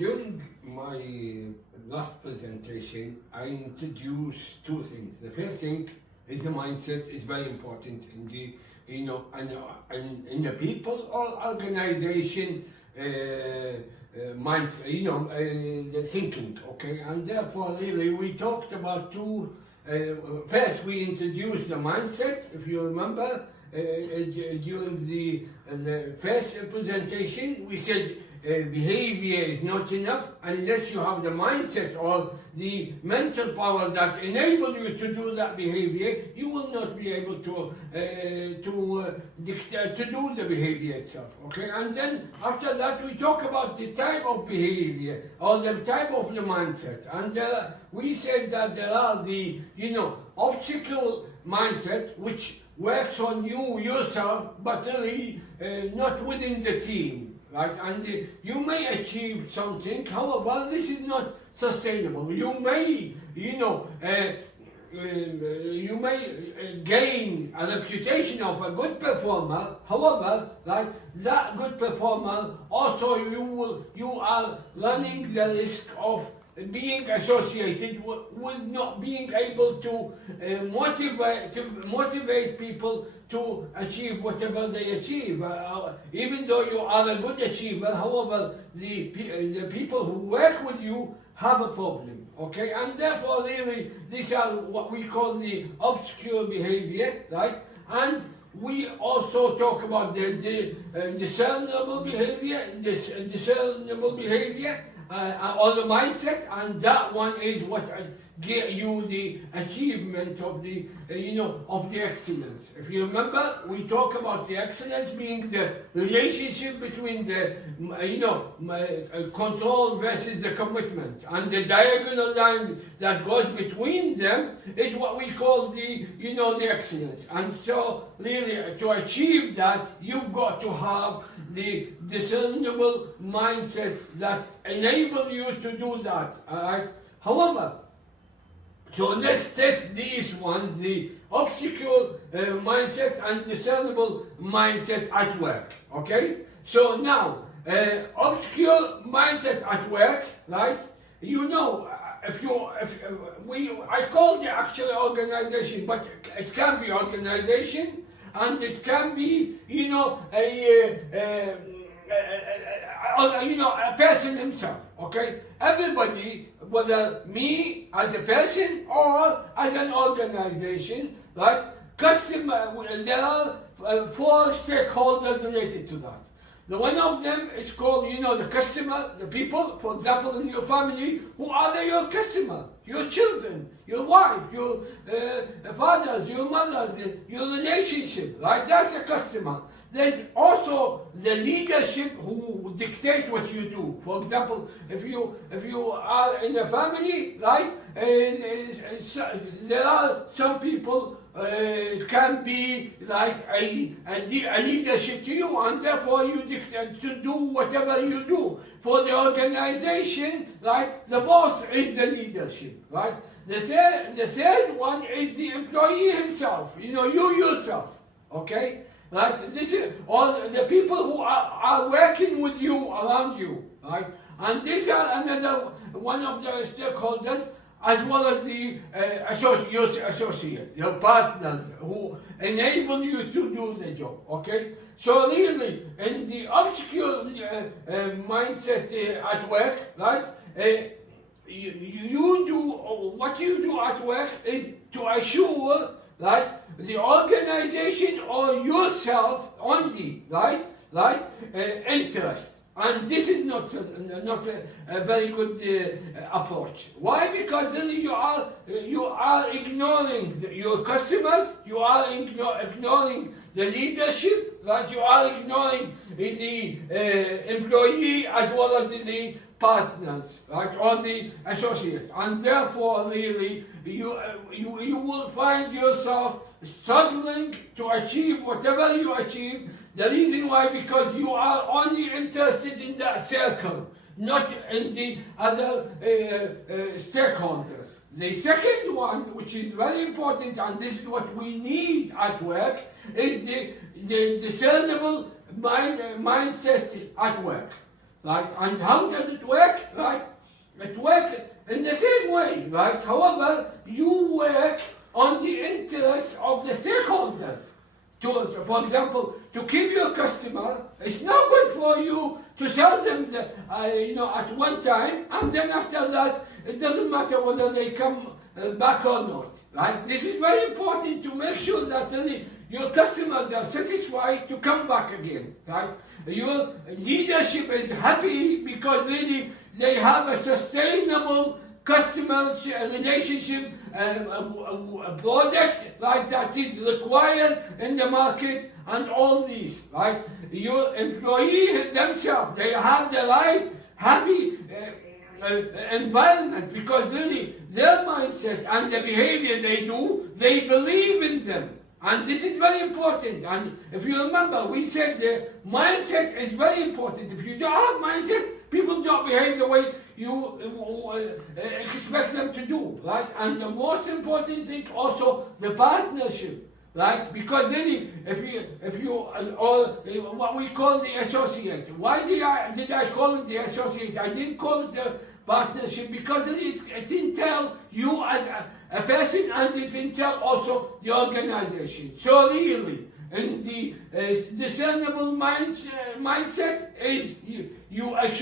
During my last presentation, I introduced two things. The first thing is the mindset is very important in the, and in the people or organization mindset, the thinking, okay? And therefore, really, we talked about two. First, we introduced the mindset, if you remember, during the first presentation. We said behavior is not enough unless you have the mindset or the mental power that enable you to do that behavior. You will not be able to do the behavior itself. Okay, and then after that we talk about the type of behavior or the type of the mindset, and we said that there are the obstacle mindset which works on you yourself, but really not within the team. Right, and you may achieve something, however, this is not sustainable. You may, you may gain a reputation of a good performer, however, like that good performer, also you are running the risk of being associated with not being able to motivate people to achieve whatever they achieve. Even though you are a good achiever, however, the people who work with you have a problem. Okay, and therefore, really, these are what we call the obscure behavior, right? And we also talk about the discernible behavior, or the mindset, and that one is what get you the achievement of the of the excellence. If you remember, we talk about the excellence being the relationship between the control versus the commitment, and the diagonal line that goes between them is what we call the the excellence. And so really, to achieve that, you've got to have the discernible mindset that enable you to do that. All right. However, so let's test these ones, the obstacle mindset and discernible mindset at work, okay? So now, obscure mindset at work, right? I call the actual organization, but it can be organization, and it can be, a person himself, okay? Everybody, whether me as a person or as an organization, right? There are 4 stakeholders related to that. The one of them is called, the customer, the people, for example, in your family, who are your customer? Your children, your wife, your fathers, your mothers, your relationship, right? That's the customer. There's also the leadership who dictate what you do. For example, if you are in a family, right? There are some people can be like a leadership to you, and therefore you dictate to do whatever you do. For the organization, right? The boss is the leadership, right? The third one is the employee himself. You yourself, okay? Right? This is all the people who are working with you, around you, right? And these are another one of the stakeholders, as well as the your associate, your partners who enable you to do the job, okay? So really, in the obscure mindset at work, right? You do what you do at work is to assure, right, the organization or yourself only, right, interest. And this is not a very good approach. Why? Because really you are ignoring your customers, you are ignoring the leadership, right? You are ignoring the employee as well as the partners, right, or the associates, and therefore really you will find yourself struggling to achieve whatever you achieve. The reason why, because you are only interested in that circle, not in the other stakeholders. The second one, which is very important, and this is what we need at work, is the discernible mindset at work. right? And how does it work, right? It works in the same way, right? However, you work on the interest of the stakeholders. For example, to keep your customer, it's not good for you to sell them at one time, and then after that, it doesn't matter whether they come back or not, right? This is very important to make sure that really your customers are satisfied to come back again, right? Your leadership is happy because really they have a sustainable customer relationship, a product like that is required in the market, and all these, right? Your employees themselves, they have the right happy environment, because really their mindset and the behavior they do, they believe in them. And this is very important. And if you remember, we said the mindset is very important. If you don't have mindset, people don't behave the way you expect them to do, right? And the most important thing also, the partnership, right? Because really, if you or what we call the associate. Why did I call it the associate? I didn't call it the partnership because it entails you as a person, and it entails also the organization. So really, in the discernible mindset is you assure